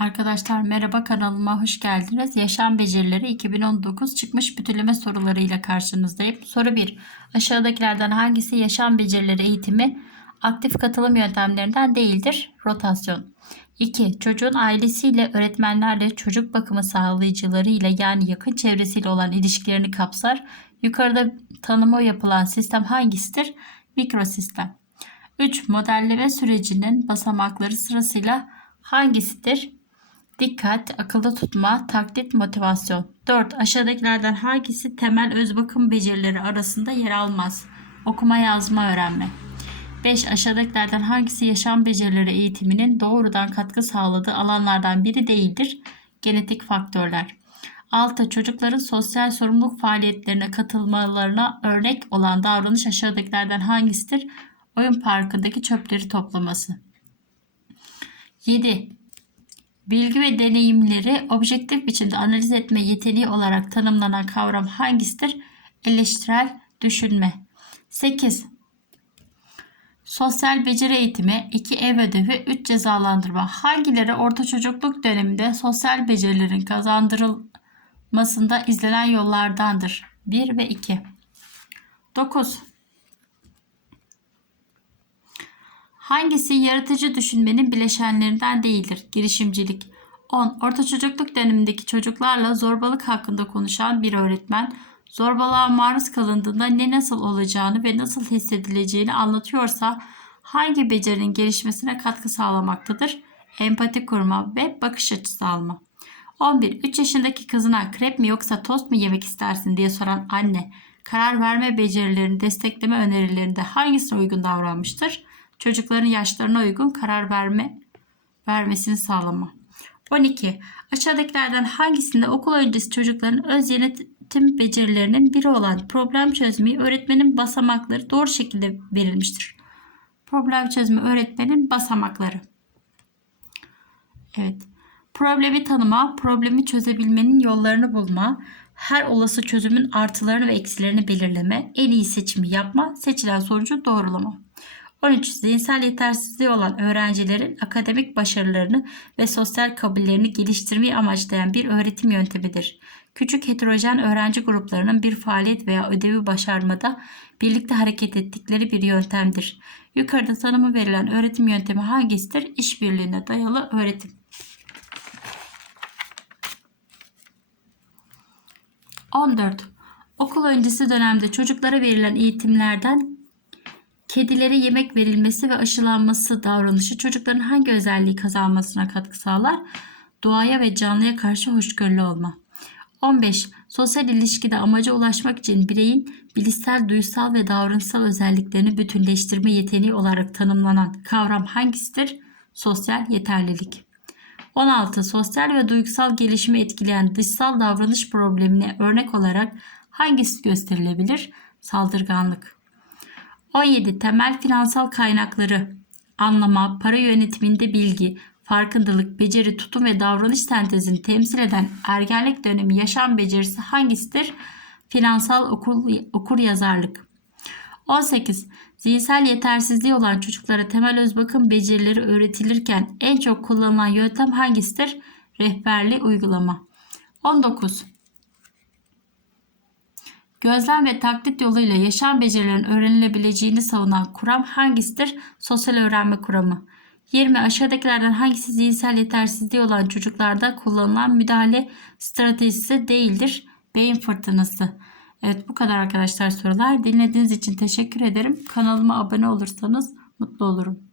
Arkadaşlar merhaba kanalıma hoş geldiniz. Yaşam becerileri 2019 çıkmış bütünleme sorularıyla karşınızdayım. Soru 1. Aşağıdakilerden hangisi yaşam becerileri eğitimi aktif katılım yöntemlerinden değildir? Rotasyon. 2. Çocuğun ailesiyle, öğretmenlerle, çocuk bakımı sağlayıcılarıyla yani yakın çevresiyle olan ilişkilerini kapsar. Yukarıda tanımı yapılan sistem hangisidir? Mikrosistem. 3. Modelleme sürecinin basamakları sırasıyla hangisidir? Dikkat, akılda tutma, taklit, motivasyon. 4. Aşağıdakilerden hangisi temel öz bakım becerileri arasında yer almaz? Okuma, yazma, öğrenme. 5. Aşağıdakilerden hangisi yaşam becerileri eğitiminin doğrudan katkı sağladığı alanlardan biri değildir? Genetik faktörler. 6. Çocukların sosyal sorumluluk faaliyetlerine katılmalarına örnek olan davranış aşağıdakilerden hangisidir? Oyun parkındaki çöpleri toplaması. 7. Bilgi ve deneyimleri objektif biçimde analiz etme yeteneği olarak tanımlanan kavram hangisidir? Eleştirel düşünme. 8. Sosyal beceri eğitimi, 2 ev ödevi, 3 cezalandırma. Hangileri orta çocukluk döneminde sosyal becerilerin kazandırılmasında izlenen yollardandır? 1 ve 2. 9. Hangisi yaratıcı düşünmenin bileşenlerinden değildir? Girişimcilik. 10. Orta çocukluk dönemindeki çocuklarla zorbalık hakkında konuşan bir öğretmen, zorbalığa maruz kalındığında ne nasıl olacağını ve nasıl hissedileceğini anlatıyorsa hangi becerinin gelişmesine katkı sağlamaktadır? Empati kurma ve bakış açısı alma. 11. 3 yaşındaki kızına krep mi yoksa tost mu yemek istersin diye soran anne, karar verme becerilerini destekleme önerilerinde hangisine uygun davranmıştır? Çocukların yaşlarına uygun karar verme vermesini sağlama. 12. Aşağıdakilerden hangisinde okul öncesi çocukların öz yönetim becerilerinin biri olan problem çözmeyi öğretmenin basamakları doğru şekilde verilmiştir. Problem çözme öğretmenin basamakları. Evet. Problemi tanıma, problemi çözebilmenin yollarını bulma, her olası çözümün artılarını ve eksilerini belirleme, en iyi seçimi yapma, seçilen sonucu doğrulama. 13. Zihinsel yetersizliği olan öğrencilerin akademik başarılarını ve sosyal kabullerini geliştirmeyi amaçlayan bir öğretim yöntemidir. Küçük heterojen öğrenci gruplarının bir faaliyet veya ödevi başarmada birlikte hareket ettikleri bir yöntemdir. Yukarıda tanımı verilen öğretim yöntemi hangisidir? İşbirliğine dayalı öğretim. 14. Okul öncesi dönemde çocuklara verilen eğitimlerden kedilere yemek verilmesi ve aşılanması davranışı çocukların hangi özelliği kazanmasına katkı sağlar? Doğaya ve canlıya karşı hoşgörülü olma. 15. Sosyal ilişkide amaca ulaşmak için bireyin bilişsel, duysal ve davranışsal özelliklerini bütünleştirme yeteneği olarak tanımlanan kavram hangisidir? Sosyal yeterlilik. 16. Sosyal ve duygusal gelişimi etkileyen dışsal davranış problemine örnek olarak hangisi gösterilebilir? Saldırganlık. 17. Temel finansal kaynakları anlama, para yönetiminde bilgi, farkındalık, beceri, tutum ve davranış sentezini temsil eden ergenlik dönemi yaşam becerisi hangisidir? Finansal okur, okur yazarlık. 18. Zihinsel yetersizliği olan çocuklara temel öz bakım becerileri öğretilirken en çok kullanılan yöntem hangisidir? Rehberli uygulama. 19. Gözlem ve taklit yoluyla yaşam becerilerinin öğrenilebileceğini savunan kuram hangisidir? Sosyal öğrenme kuramı. 20. Aşağıdakilerden hangisi zihinsel yetersizliği olan çocuklarda kullanılan müdahale stratejisi değildir? Beyin fırtınası. Evet bu kadar arkadaşlar sorular. Dinlediğiniz için teşekkür ederim. Kanalıma abone olursanız mutlu olurum.